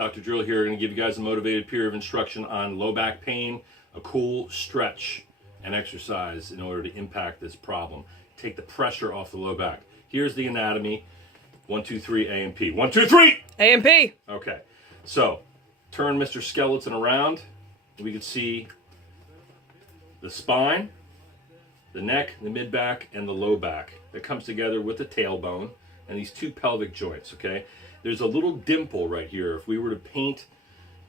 Dr. Drill here, going to give you guys a motivated period of instruction on low back pain, a cool stretch and exercise in order to impact this problem. Take the pressure off the low back. Here's the anatomy. 1, 2, 3, A and P. 1, 2, 3! A and P. Okay. So, turn Mr. Skeleton around. We can see the spine, the neck, the mid-back, and the low back. That comes together with the tailbone and these two pelvic joints, okay? There's a little dimple right here. If we were to paint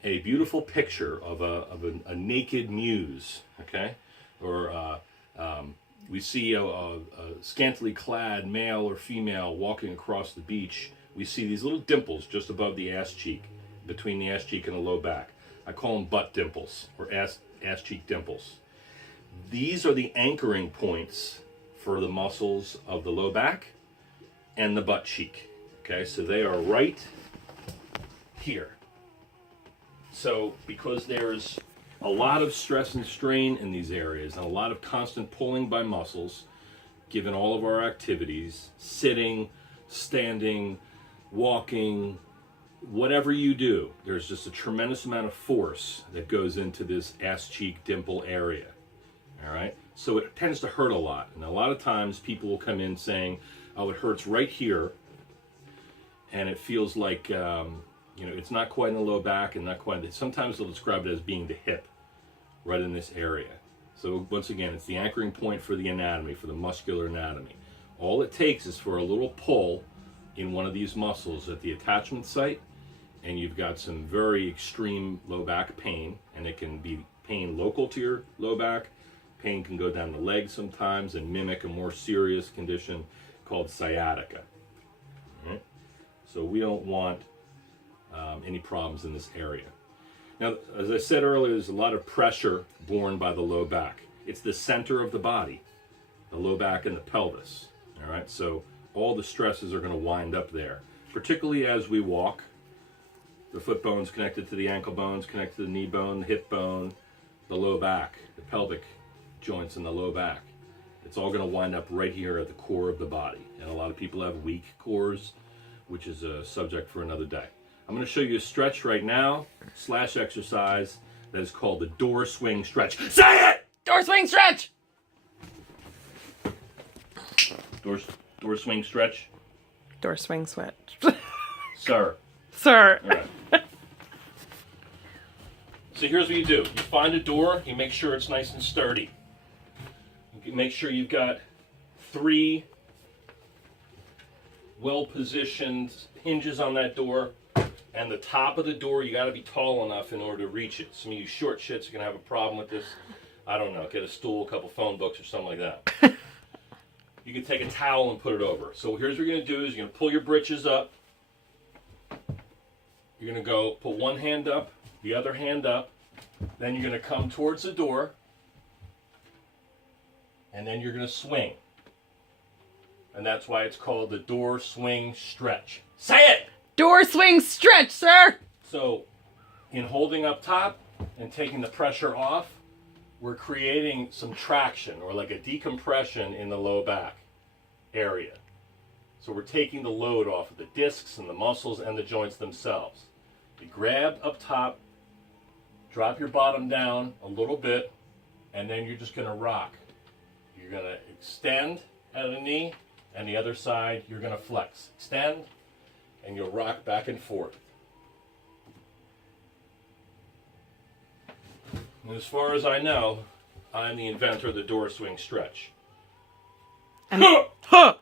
a beautiful picture of a naked muse, okay? Or we see a scantily clad male or female walking across the beach. We see these little dimples just above the ass cheek, between the ass cheek and the low back. I call them butt dimples or ass cheek dimples. These are the anchoring points for the muscles of the low back and the butt cheek. Okay, so they are right here. So because there's a lot of stress and strain in these areas and a lot of constant pulling by muscles, given all of our activities, sitting, standing, walking, whatever you do, there's just a tremendous amount of force that goes into this ass cheek dimple area. All right, so it tends to hurt a lot, and a lot of times people will come in saying, oh, it hurts right here, and it feels like it's not quite in the low back and not quite. Sometimes they'll describe it as being the hip, right in this area. So once again, it's the anchoring point for the anatomy, for the muscular anatomy. All it takes is for a little pull in one of these muscles at the attachment site, and you've got some very extreme low back pain, and it can be pain local to your low back. Pain can go down the leg sometimes and mimic a more serious condition called sciatica. Right? So we don't want any problems in this area. Now, as I said earlier, there's a lot of pressure borne by the low back. It's the center of the body, the low back and the pelvis. All right, so all the stresses are going to wind up there, particularly as we walk. The foot bone's connected to the ankle bones, connected to the knee bone, the hip bone, the low back, the pelvic joints in the low back. It's all going to wind up right here at the core of the body. And a lot of people have weak cores, which is a subject for another day. I'm going to show you a stretch right now, / exercise, that is called the door swing stretch. Say it! Door swing stretch. Door swing stretch. Door swing switch. Sir. Sir. All right. So here's what you do. You find a door, you make sure it's nice and sturdy. You make sure you've got 3 well-positioned hinges on that door, and the top of the door, you got to be tall enough in order to reach it. Some of you short shits are going to have a problem with this. I don't know, get a stool, a couple phone books or something like that. You can take a towel and put it over. So here's what you're going to do is you're going to pull your britches up. You're going to go put one hand up, the other hand up. Then you're going to come towards the door. And then you're going to swing. And that's why it's called the door swing stretch. Say it! Door swing stretch, sir. So, in holding up top and taking the pressure off, we're creating some traction or like a decompression in the low back area. So we're taking the load off of the discs and the muscles and the joints themselves. You grab up top, drop your bottom down a little bit, and then you're just going to rock. You're going to extend at the knee, and the other side you're going to flex. Extend, and you'll rock back and forth. And as far as I know, I'm the inventor of the door swing stretch. Huh!